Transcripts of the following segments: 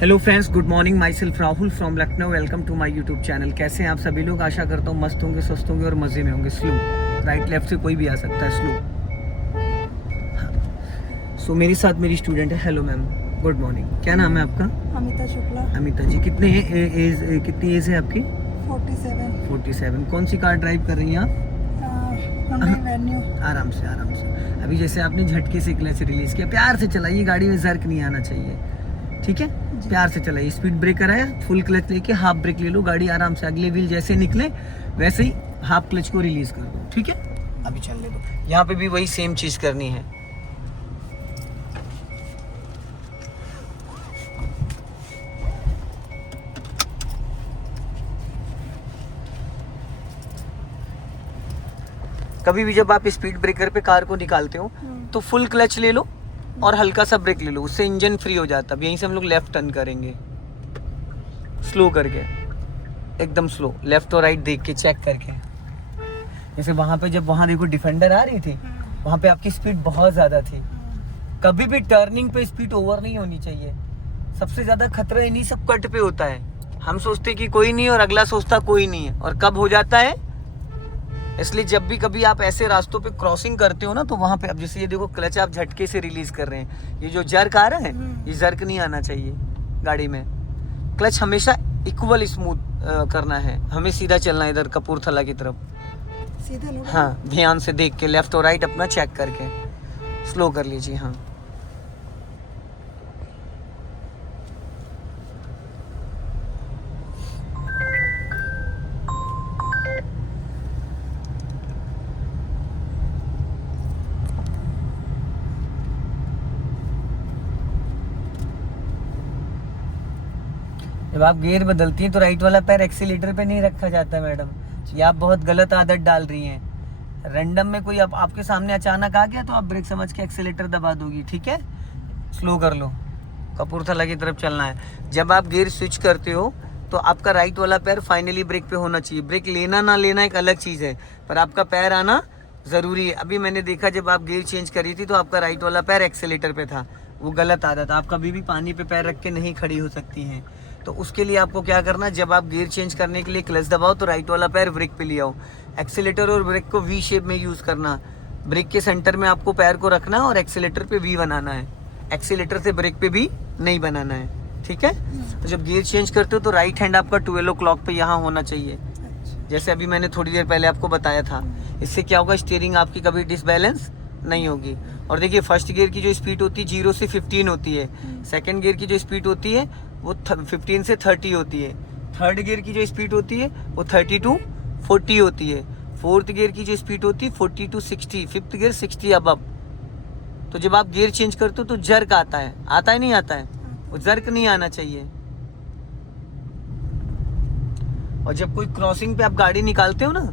Hello friends, good morning. Myself Rahul from Lucknow. Welcome to my YouTube channel. कैसे हैं आप सभी लोग? आशा करता हूँ मस्त होंगे, स्वस्थ होंगे और मज़े में होंगे। स्लो राइट लेफ्ट से कोई भी आ सकता है। स्लो। सो मेरे साथ मेरी स्टूडेंट है। Hello ma'am, good morning. क्या नाम है आपका? अमिता शुक्ला। अमिता जी, कितनी एज है आपकी? 47। 47। कौन सी कार ड्राइव कर रही हैं आप? Hyundai Venue। आराम से आराम से। अभी जैसे आपने झटके से क्लच रिलीज किया, प्यार से चलाइए, गाड़ी में जर्क नहीं आना चाहिए, ठीक है? प्यार से चलाइए। स्पीड ब्रेकर आया, फुल क्लच लेके हाफ ब्रेक ले लो, गाड़ी आराम से अगले व्हील जैसे निकले वैसे ही हाफ क्लच को रिलीज कर दो, ठीक है? अभी चलने दो। यहाँ पे भी वही सेम चीज करनी है। कभी भी जब आप स्पीड ब्रेकर पे कार को निकालते हो तो फुल क्लच ले लो और हल्का सा ब्रेक ले लो, उससे इंजन फ्री हो जाता है। अब यहीं से हम लोग लेफ्ट टर्न करेंगे, स्लो करके, एकदम स्लो, लेफ्ट और राइट देख के, चेक करके। जैसे वहाँ पे जब वहाँ देखो डिफेंडर आ रही थी, वहाँ पे आपकी स्पीड बहुत ज़्यादा थी। कभी भी टर्निंग पे स्पीड ओवर नहीं होनी चाहिए। सबसे ज़्यादा खतरा इन्हीं सब कट पे होता है। हम सोचते कि कोई नहीं और अगला सोचता कोई नहीं है, और कब हो जाता है। इसलिए जब भी कभी आप ऐसे रास्तों पे क्रॉसिंग करते हो ना, तो वहाँ पे अब जैसे ये देखो क्लच आप झटके से रिलीज कर रहे हैं, ये जो जर्क आ रहा है, ये जर्क नहीं आना चाहिए गाड़ी में। क्लच हमेशा इक्वल स्मूथ करना है, हमें सीधा चलना है इधर कपूरथला की तरफ। सीधा लो। हाँ, ध्यान से देख के, लेफ्ट और राइट अपना चेक करके स्लो कर लीजिए। हाँ, जब आप गियर बदलती हैं तो राइट वाला पैर एक्सीलेटर पे नहीं रखा जाता मैडम, ये आप बहुत गलत आदत डाल रही हैं। रैंडम में कोई आपके सामने अचानक आ गया तो आप ब्रेक समझ के एक्सीलेटर दबा दोगी, ठीक है? स्लो कर लो, कपूरथला की तरफ चलना है। जब आप गियर स्विच करते हो तो आपका राइट वाला पैर फाइनली ब्रेक पे होना चाहिए। ब्रेक लेना ना लेना एक अलग चीज़ है, पर आपका पैर आना ज़रूरी है। अभी मैंने देखा जब आप गियर चेंज करी थी तो आपका राइट वाला पैर एक्सीलेटर पे था, वो गलत आदत। आप कभी भी पानी पे पैर रख के नहीं खड़ी हो सकती हैं। तो उसके लिए आपको क्या करना, जब आप गियर चेंज करने के लिए क्लच दबाओ तो राइट वाला पैर ब्रेक पे ले आओ। एक्सीलेटर और ब्रेक को वी शेप में यूज़ करना। ब्रेक के सेंटर में आपको पैर को रखना और एक्सीलेटर पे वी बनाना है, एक्सीलेटर से ब्रेक पे भी नहीं बनाना है, ठीक है? तो जब गियर चेंज करते हो तो राइट हैंड आपका 12 o'clock पे यहाँ होना चाहिए, जैसे अभी मैंने थोड़ी देर पहले आपको बताया था। इससे क्या होगा, स्टीयरिंग आपकी कभी डिसबैलेंस नहीं होगी। और देखिए, फर्स्ट गियर की जो स्पीड होती है 0 से 15 होती है, सेकंड गियर की जो स्पीड होती है वो 15 से 30 होती है, थर्ड गियर की जो स्पीड होती है वो 30 to 40 होती है, फोर्थ गियर की जो स्पीड होती है 40 to 60, फिफ्थ गियर 60 अबव। तो जब आप गियर चेंज करते हो तो जर्क आता है, आता है नहीं आता है, वो जर्क नहीं आना चाहिए। और जब कोई क्रॉसिंग पे आप गाड़ी निकालते हो ना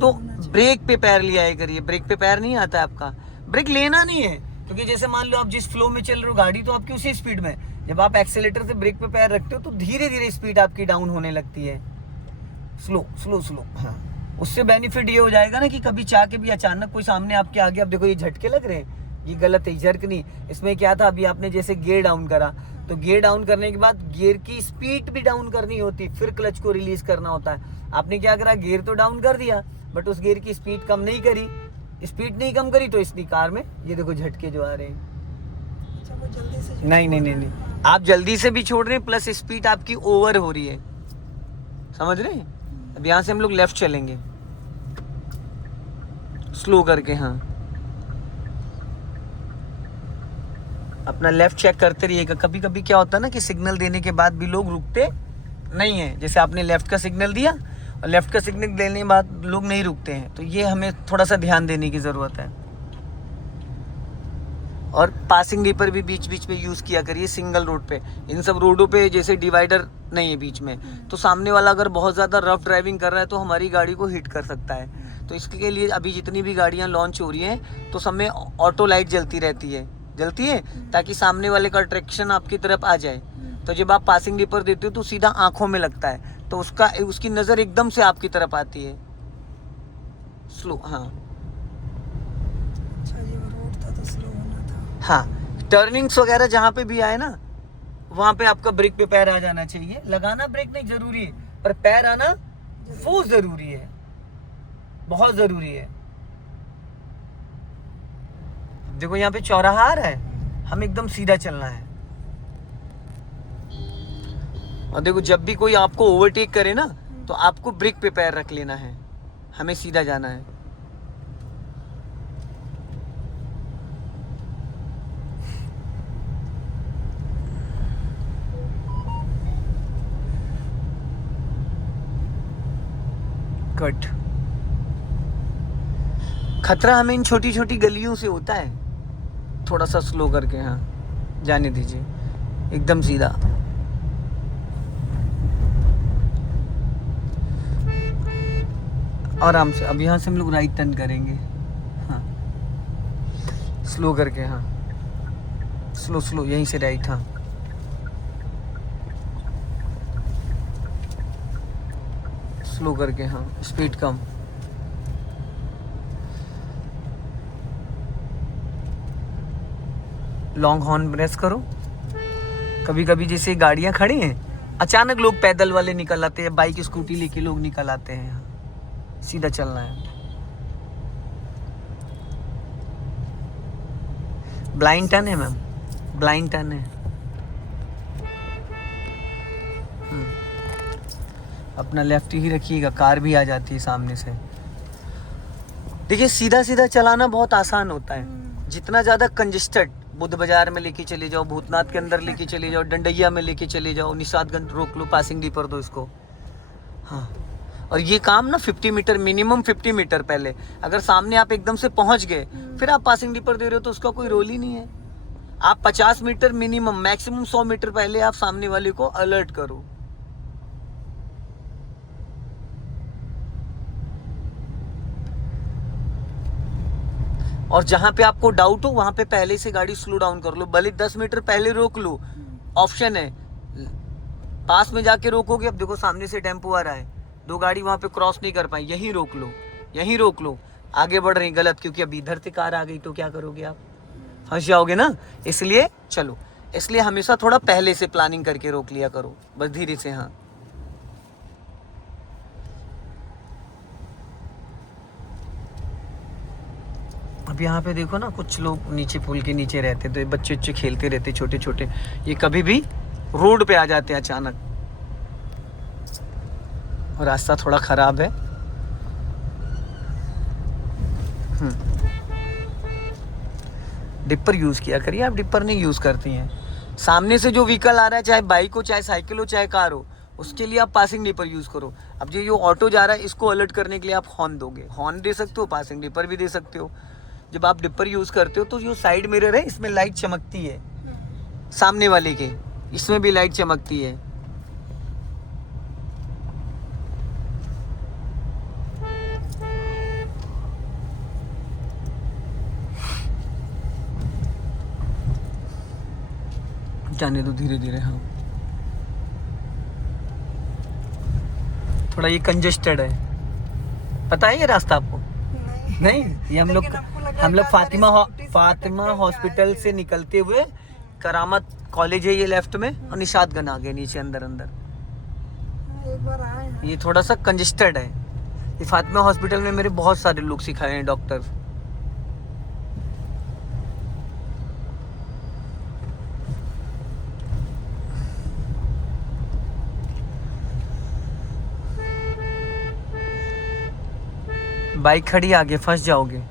तो ब्रेक पे पैर लिया करिए। ब्रेक पे पैर नहीं आता है आपका, ब्रेक लेना नहीं है, क्योंकि जैसे मान लो आप जिस फ्लो में चल रहे हो गाड़ी तो आपकी उसी स्पीड में, जब आप एक्सीलेटर से ब्रेक पे पैर रखते हो तो धीरे धीरे स्पीड आपकी डाउन होने लगती है। Slow slow slow. हाँ, उससे बेनिफिट ये हो जाएगा ना कि कभी चाह के भी अचानक कोई सामने आपके आगे, अब देखो ये झटके लग रहे हैं, ये गलत है, जर्क नहीं। इसमें क्या था, अभी आपने जैसे गियर डाउन करा तो गियर डाउन करने के बाद गियर की स्पीड भी डाउन करनी होती, फिर क्लच को रिलीज करना होता है। आपने क्या करा, गियर तो डाउन कर दिया बट उस गियर की स्पीड कम नहीं करी, स्पीड नहीं कम करी, तो इसलिए कार में ये देखो झटके जो आ रहे हैं। वो जल्दी से नहीं नहीं नहीं नहीं, आप जल्दी से भी छोड़ रहे हैं प्लस स्पीड आपकी ओवर हो रही है, समझ रहे हैं? अब यहाँ से हम लोग लेफ्ट चलेंगे स्लो करके। हाँ, अपना लेफ्ट चेक करते रहिएगा। कभी कभी क्या होता है ना कि सिग्नल देने के बाद भी लोग रुकते नहीं है। जैसे आपने लेफ्ट का सिग्नल दिया और लेफ्ट का सिग्नल देने के बाद लोग नहीं रुकते हैं, तो ये हमें थोड़ा सा ध्यान देने की ज़रूरत है। और पासिंग रीपर भी बीच बीच में यूज़ किया करिए सिंगल रोड पे। इन सब रोडों पे जैसे डिवाइडर नहीं है बीच में, तो सामने वाला अगर बहुत ज़्यादा रफ ड्राइविंग कर रहा है तो हमारी गाड़ी को हिट कर सकता है। तो इसके लिए अभी जितनी भी गाड़ियाँ लॉन्च हो रही हैं तो सब में ऑटो लाइट जलती रहती है, जलती है ताकि सामने वाले का अट्रैक्शन आपकी तरफ आ जाए। तो जब आप पासिंग रीपर देते हो तो सीधा आँखों में लगता है, तो उसकी नज़र एकदम से आपकी तरफ आती है। स्लो। हाँ अच्छा, ये रोड था तो स्लो होना था। हाँ, टर्निंग्स वगैरह जहाँ पे भी आए ना वहां पे आपका ब्रेक पे पैर आ जाना चाहिए। लगाना ब्रेक नहीं जरूरी है, पर पैर आना वो जरूरी है, बहुत जरूरी है। देखो यहाँ पे चौराहा आ रहा है, हम एकदम सीधा चलना है। और देखो जब भी कोई आपको ओवरटेक करे ना, तो आपको ब्रेक पे पैर रख लेना है, हमें सीधा जाना है। कट। खतरा हमें इन छोटी छोटी गलियों से होता है, थोड़ा सा स्लो करके। हाँ जाने दीजिए, एकदम सीधा। आराम से। अब यहाँ से हम लोग राइट टर्न करेंगे। हाँ स्लो करके। हाँ स्लो स्लो, यहीं से राइट। हाँ स्लो करके। हाँ स्पीड कम। लॉन्ग हॉर्न प्रेस करो। कभी कभी जैसे गाड़ियां खड़ी हैं, अचानक लोग पैदल वाले निकल आते हैं, बाइक स्कूटी लेके लोग निकल आते हैं। सीधा चलना है। ब्लाइंड टर्न है मैम, ब्लाइंड टर्न है। अपना लेफ्ट ही रखिएगा, कार भी आ जाती है सामने से। देखिए सीधा सीधा चलाना बहुत आसान होता है। जितना ज़्यादा कंजेस्टेड, बुद्ध बाजार में लेके चले जाओ, भूतनाथ के अंदर लेके चले जाओ, डंडैया में लेके चले जाओ, निषादगंज रोक लो, पासिंग डी पर दो इसको। हाँ और ये काम ना 50 मीटर, मिनिमम 50 मीटर पहले। अगर सामने आप एकदम से पहुंच गए, फिर आप पासिंग डी पर दे रहे हो तो उसका कोई रोल ही नहीं है। आप 50 मीटर मिनिमम, मैक्सिमम 100 मीटर पहले आप सामने वाले को अलर्ट करो। और जहां पे आपको डाउट हो वहां पे पहले से गाड़ी स्लो डाउन कर लो, भले 10 मीटर पहले रोक लो, ऑप्शन है। पास में जाके रोकोगे, अब देखो सामने से टेम्पो आ रहा है, 2 गाड़ी वहां पे क्रॉस नहीं कर पाई, यहीं रोक लो, यहीं रोक लो। आगे बढ़ रही गलत, क्योंकि अभी इधर से कार आ गई तो क्या करोगे आप, फंस जाओगे ना। इसलिए चलो, इसलिए हमेशा थोड़ा पहले से प्लानिंग करके रोक लिया करो, बस धीरे से। हाँ अब यहाँ पे देखो ना, कुछ लोग नीचे पुल के नीचे रहते, तो ये बच्चे बच्चे खेलते रहते छोटे छोटे, ये कभी भी रोड पे आ जाते हैं अचानक। और रास्ता थोड़ा खराब है। डिपर यूज किया करिए, आप डिपर नहीं यूज करती हैं। सामने से जो व्हीकल आ रहा है, चाहे बाइक हो, चाहे साइकिल हो, चाहे कार हो, उसके लिए आप पासिंग डिपर यूज करो। अब जो ऑटो जा रहा है, इसको अलर्ट करने के लिए आप हॉर्न दोगे, हॉर्न दे सकते हो, पासिंग डिपर भी दे सकते हो। जब आप डिपर यूज करते हो तो जो साइड मिरर है, इसमें लाइट चमकती है, सामने वाले के इसमें भी लाइट चमकती है। जाने दो धीरे धीरे। हाँ थोड़ा ये कंजेस्टेड है, पता है ये रास्ता आपको? नहीं, ये हम लोग फातिमा हॉस्पिटल से निकलते हुए करामत कॉलेज है ये लेफ्ट में, और निषादगंज आ गए नीचे अंदर अंदर। एक बार आए हैं। ये थोड़ा सा कंजेस्टेड है। ये फातिमा हॉस्पिटल में मेरे बहुत सारे लोग सिखाए हैं, डॉक्टर। बाइक खड़ी आगे, फंस जाओगे,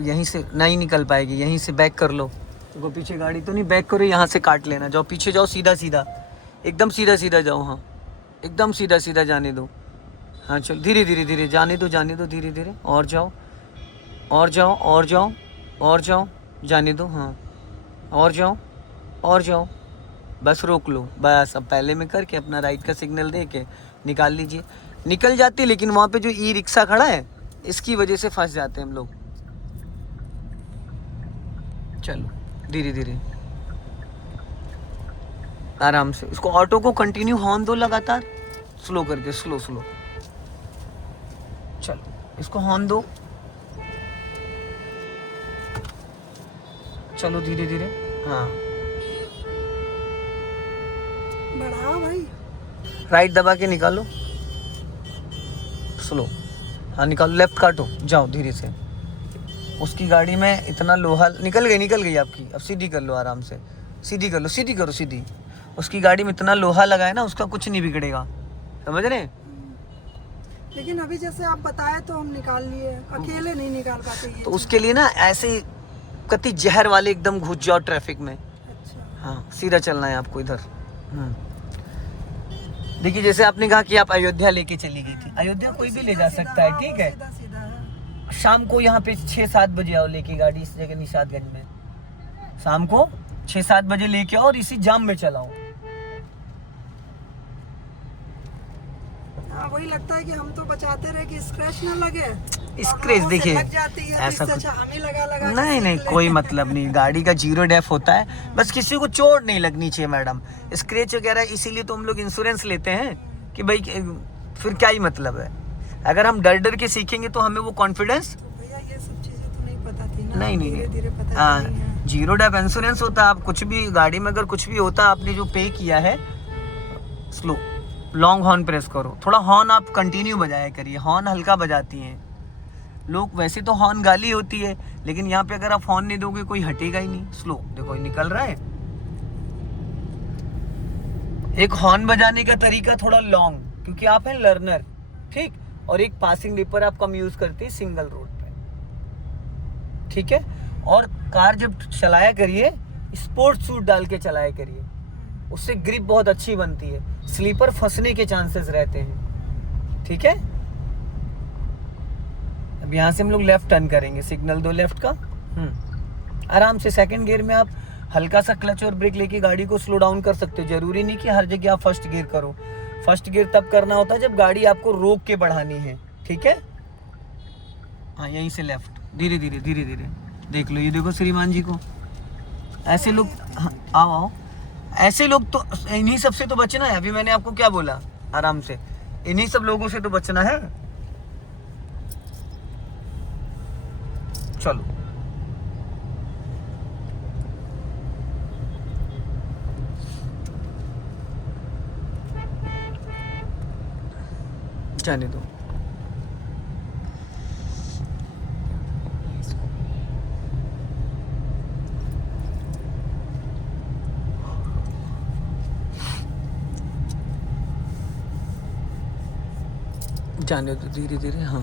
यहीं से नहीं निकल पाएगी। यहीं से बैक कर लो, तो पीछे गाड़ी तो नहीं, बैक करो, यहाँ से काट लेना। जाओ पीछे जाओ, सीधा सीधा, एकदम सीधा सीधा जाओ। हाँ एकदम सीधा सीधा जाने दो। हाँ चलो धीरे धीरे धीरे, जाने दो धीरे धीरे। और जाओ और जाओ और जाओ और जाओ, जाने दो। हाँ और जाओ और जाओ, बस रोक लो। बस अब पहले में करके अपना राइट का सिग्नल दे के निकाल लीजिए। निकल जाती, लेकिन वहाँ पे जो ई रिक्शा खड़ा है, इसकी वजह से फंस जाते हैं हम लोग। चलो धीरे धीरे, आराम से। इसको ऑटो को कंटिन्यू हॉर्न दो लगातार, स्लो करके, स्लो स्लो। चलो इसको हॉर्न दो, चलो धीरे धीरे। हाँ बढ़ाओ भाई। राइट दबा के निकालो, स्लो। हाँ निकालो, लेफ्ट काटो, जाओ धीरे से। उसकी गाड़ी में इतना लोहा, निकल गई आपकी। अब सीधी कर लो आराम से, सीधी कर लो, सीधी करो, सीधी। उसकी गाड़ी में इतना लोहा लगा है ना, उसका कुछ नहीं बिगड़ेगा, समझ रहे हैं? लेकिन अभी जैसे आप बताए तो हम निकाल लिए, अकेले नहीं निकाल पाते ये तो उसके लिए ना ऐसे कति जहर वाले एकदम घुस जाओ ट्रैफिक में। अच्छा। हाँ सीधा चलना है आपको इधर। देखिए जैसे आपने कहा कि आप अयोध्या लेके चली गई थी, अयोध्या कोई भी ले जा सकता है, ठीक है। सीधा सीधा है। शाम को यहाँ पे 6-7 बजे आओ लेके गाड़ी इस जगह निशादगंज में। शाम को 6-7 बजे लेके आओ और इसी जाम में चलाओ। हाँ वही लगता है कि हम तो बचाते रहे कि स्क्रैच ना लगे। स्क्रैच देखिए लग जाती है, ऐसा तो कुछ अच्छा हम ही लगा नहीं, कोई मतलब नहीं। गाड़ी का 0 डेफ होता है, बस किसी को चोट नहीं लगनी चाहिए मैडम। स्क्रैच वगैरह इसीलिए तो हम लोग इंश्योरेंस लेते हैं कि भाई फिर क्या ही मतलब है। अगर हम डर के सीखेंगे तो हमें वो कॉन्फिडेंस भैया ये सब चीजें तो नहीं पता थी ना। नहीं धीरे पता हाँ, चली है। 0 डेफ इंश्योरेंस होता है। आप कुछ भी गाड़ी में अगर कुछ भी होता है, आपने जो पे किया है, स्लो लॉन्ग हॉर्न प्रेस करो। थोड़ा हॉर्न आप कंटिन्यू बजाया करिए, हॉर्न हल्का बजाती हैं लोग। वैसे तो हॉर्न गाली होती है, लेकिन यहाँ पे अगर आप हॉर्न नहीं दोगे कोई हटेगा ही नहीं। स्लो देखो निकल रहा है। एक हॉर्न बजाने का तरीका थोड़ा लॉन्ग, क्योंकि आप हैं लर्नर, ठीक। और एक पासिंग डिपर आप कम यूज करते हैं सिंगल रोड पे, ठीक है। और कार जब चलाया करिए स्पोर्ट्स सूट डाल के चलाया करिए, उससे ग्रिप बहुत अच्छी बनती है, स्लीपर फंसने के चांसेस रहते हैं, ठीक है। अब यहाँ से हम लोग लेफ्ट टर्न करेंगे, सिग्नल दो लेफ्ट का। आराम से सेकंड गियर में आप हल्का सा क्लच और ब्रेक लेके गाड़ी को स्लो डाउन कर सकते हो। जरूरी नहीं कि हर जगह आप फर्स्ट गियर करो। फर्स्ट गियर तब करना होता है जब गाड़ी आपको रोक के बढ़ानी है, ठीक है। हाँ यहीं से लेफ्ट, धीरे धीरे देख लो। ये देखो श्रीमान जी को, ऐसे लोग, हाँ, आओ ऐसे लोग तो, इन्हीं सब से तो बचना है। अभी मैंने आपको क्या बोला, आराम से, इन्हीं सब लोगों से तो बचना है। चलो जाने दो। जाने दो धीरे धीरे। हाँ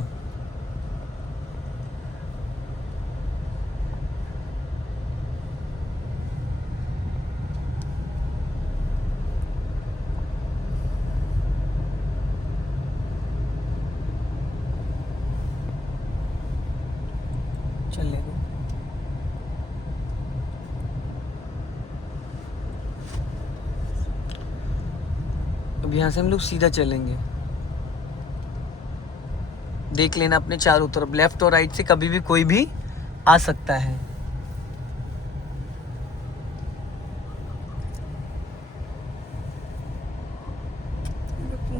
चलने दो। अब यहाँ से हम लोग सीधा चलेंगे। देख लेना अपने चारों तरफ, लेफ्ट और राइट से कभी भी कोई भी आ सकता है।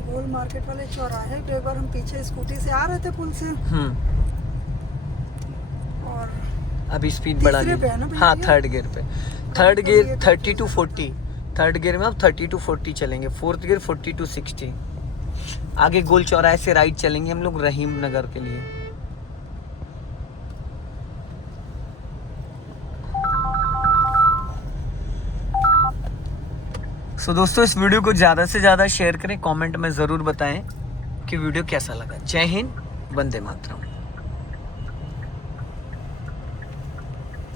गोल मार्केट वाले चौराहे पे एक बार हम पीछे स्कूटी से आ रहे थे पुल से, और अभी स्पीड बढ़ा ली। हाँ थर्ड गियर पे, third gear 30 to 40, third gear में आप 30 to 40 चलेंगे। Fourth gear 40 to 60। आगे गोल चौराहे से राइट चलेंगे हम लोग रहीम नगर के लिए। सो दोस्तों इस वीडियो को ज़्यादा से ज़्यादा शेयर करें, कमेंट में ज़रूर बताएं कि वीडियो कैसा लगा। जय हिंद, वंदे मातरम।